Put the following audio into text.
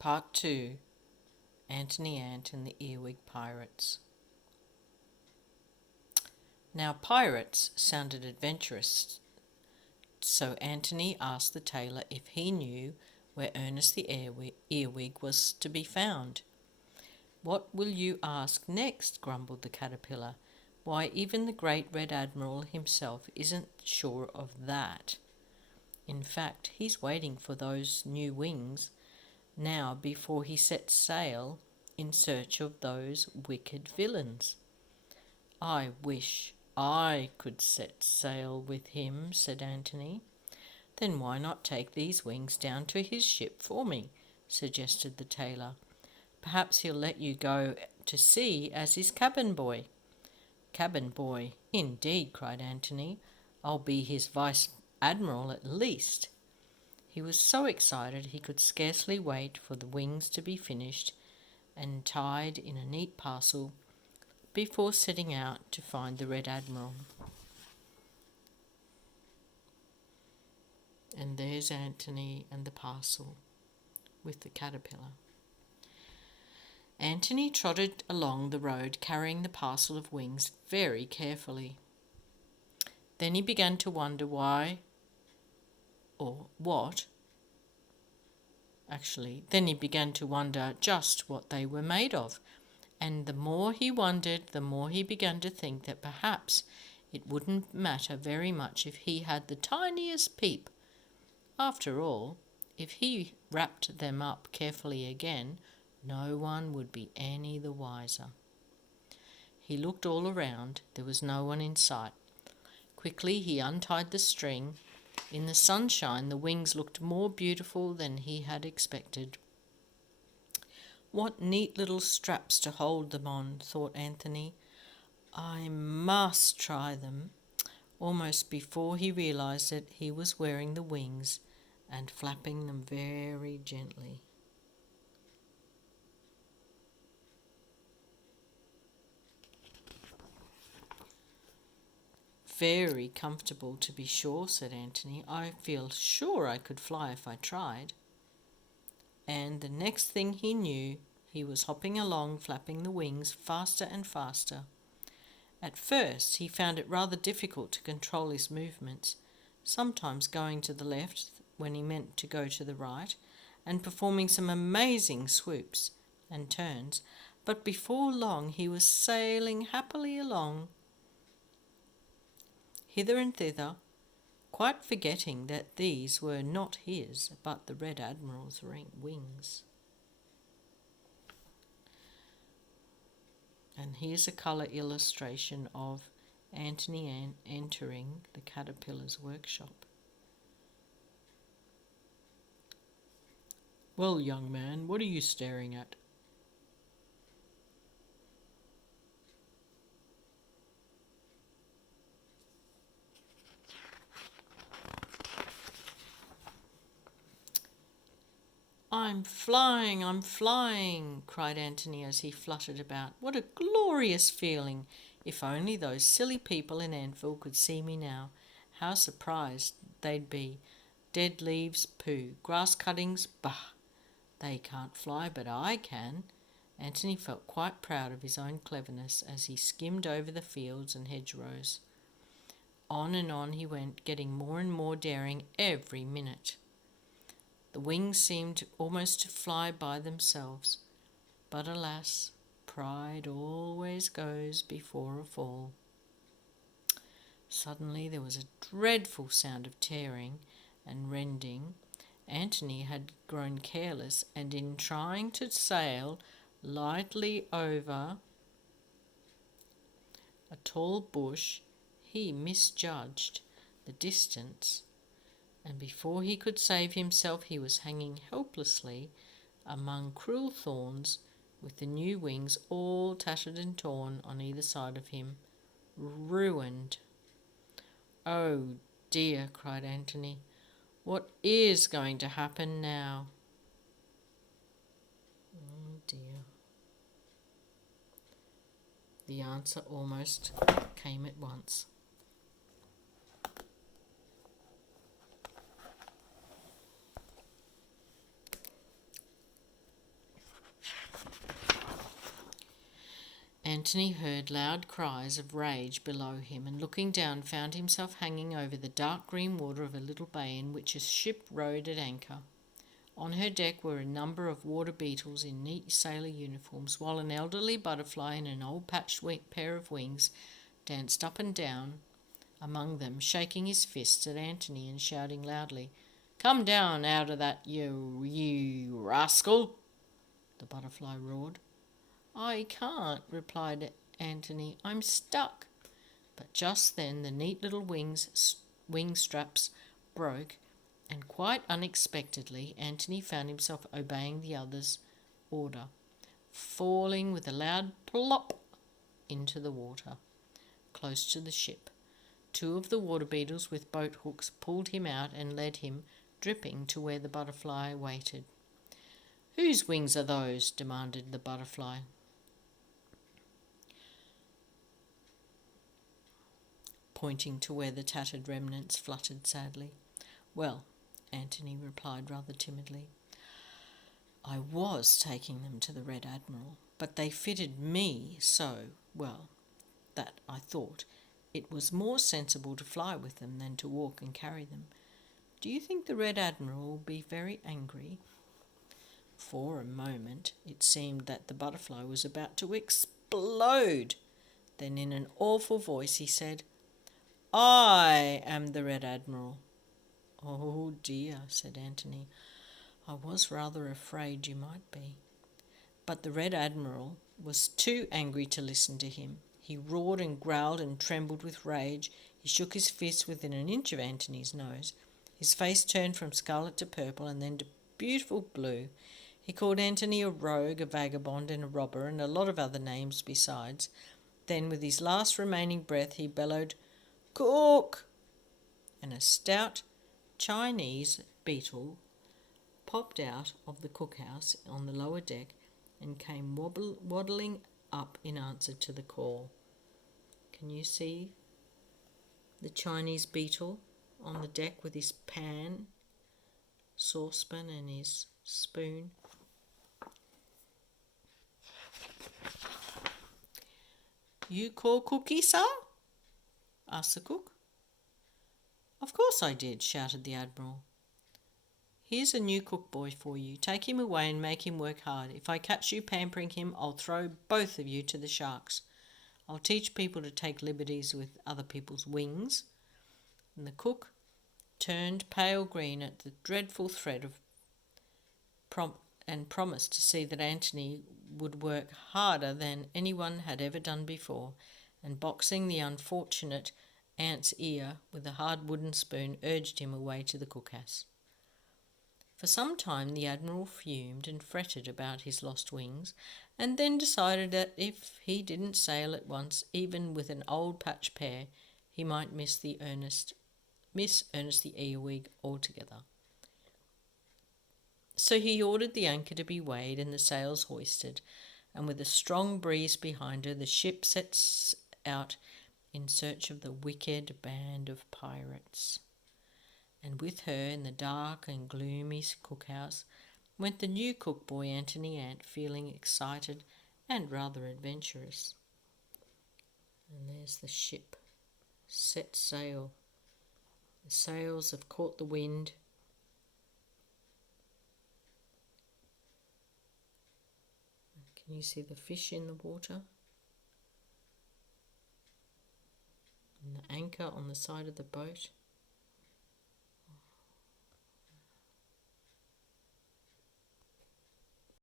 Part 2. Antony Ant and the Earwig Pirates. Now pirates sounded adventurous, so Antony asked the tailor if he knew where Ernest the Earwig was to be found. "What will you ask next?" grumbled the caterpillar. "Why, even the great Red Admiral himself isn't sure of that. In fact, he's waiting for those new wings now before he sets sail in search of those wicked villains." "I wish I could set sail with him," said Antony. "Then why not take these wings down to his ship for me?" suggested the tailor. "Perhaps he'll let you go to sea as his cabin boy." "Cabin boy, indeed," cried Antony. "I'll be his vice admiral at least." He was so excited he could scarcely wait for the wings to be finished and tied in a neat parcel before setting out to find the Red Admiral. And there's Antony and the parcel with the caterpillar. Antony trotted along the road carrying the parcel of wings very carefully. Then he began to wonder then he began to wonder just what they were made of. And the more he wondered, the more he began to think that perhaps it wouldn't matter very much if he had the tiniest peep. After all, if he wrapped them up carefully again, no one would be any the wiser. He looked all around. There was no one in sight. Quickly he untied the string. In the sunshine, the wings looked more beautiful than he had expected. "What neat little straps to hold them on," thought Antony. "I must try them." Almost before he realized it, he was wearing the wings and flapping them very gently. "Very comfortable, to be sure," said Antony. "I feel sure I could fly if I tried." And the next thing he knew, he was hopping along, flapping the wings faster and faster. At first he found it rather difficult to control his movements, sometimes going to the left when he meant to go to the right, and performing some amazing swoops and turns, but before long he was sailing happily along, hither and thither, quite forgetting that these were not his, but the Red Admiral's wings. And here's a colour illustration of Antony entering the caterpillar's workshop. "Well, young man, what are you staring at?" I'm flying," cried Antony as he fluttered about. "What a glorious feeling! If only those silly people in Anvil could see me now. How surprised they'd be. Dead leaves, pooh. Grass cuttings, bah. They can't fly, but I can." Antony felt quite proud of his own cleverness as he skimmed over the fields and hedgerows. On and on he went, getting more and more daring every minute. The wings seemed almost to fly by themselves, but alas, pride always goes before a fall. Suddenly there was a dreadful sound of tearing and rending. Antony had grown careless, and in trying to sail lightly over a tall bush, he misjudged the distance, and before he could save himself, he was hanging helplessly among cruel thorns, with the new wings all tattered and torn on either side of him, ruined. "Oh dear," cried Antony. "What is going to happen now?" Oh dear. The answer almost came at once. Antony heard loud cries of rage below him, and looking down found himself hanging over the dark green water of a little bay in which a ship rode at anchor. On her deck were a number of water beetles in neat sailor uniforms, while an elderly butterfly in an old patched pair of wings danced up and down among them, shaking his fists at Antony and shouting loudly, "Come down out of that, you rascal!" the butterfly roared. "I can't," replied Antony. "I'm stuck." But just then the neat little wing straps broke, and quite unexpectedly Antony found himself obeying the other's order, falling with a loud plop into the water, close to the ship. Two of the water beetles with boat hooks pulled him out and led him, dripping, to where the butterfly waited. "Whose wings are those?" demanded the butterfly. Pointing to where the tattered remnants fluttered sadly. "Well," Antony replied rather timidly, "I was taking them to the Red Admiral, but they fitted me so well that I thought it was more sensible to fly with them than to walk and carry them. Do you think the Red Admiral will be very angry?" For a moment it seemed that the butterfly was about to explode. Then in an awful voice he said, "I am the Red Admiral." "Oh dear," said Antony. "I was rather afraid you might be." But the Red Admiral was too angry to listen to him. He roared and growled and trembled with rage. He shook his fist within an inch of Antony's nose. His face turned from scarlet to purple and then to beautiful blue. He called Antony a rogue, a vagabond, and a robber, and a lot of other names besides. Then, with his last remaining breath, he bellowed, "Cook!" and a stout Chinese beetle popped out of the cookhouse on the lower deck and came waddling up in answer to the call. Can you see the Chinese beetle on the deck with his pan, saucepan and his spoon? "You call Cookie, sir?" asked the cook. "Of course I did," shouted the Admiral. "Here's a new cook boy for you. Take him away and make him work hard. If I catch you pampering him, I'll throw both of you to the sharks. I'll teach people to take liberties with other people's wings." And the cook turned pale green at the dreadful threat of and promised to see that Antony would work harder than anyone had ever done before, and boxing the unfortunate ant's ear with a hard wooden spoon urged him away to the cookhouse. For some time the Admiral fumed and fretted about his lost wings, and then decided that if he didn't sail at once, even with an old patched pair, he might miss Ernest the Earwig altogether. So he ordered the anchor to be weighed and the sails hoisted, and with a strong breeze behind her, the ship sets out in search of the wicked band of pirates. And with her, in the dark and gloomy cookhouse, went the new cook boy, Antony Ant, feeling excited and rather adventurous. And there's the ship, set sail. The sails have caught the wind. Can you see the fish in the water? And the anchor on the side of the boat.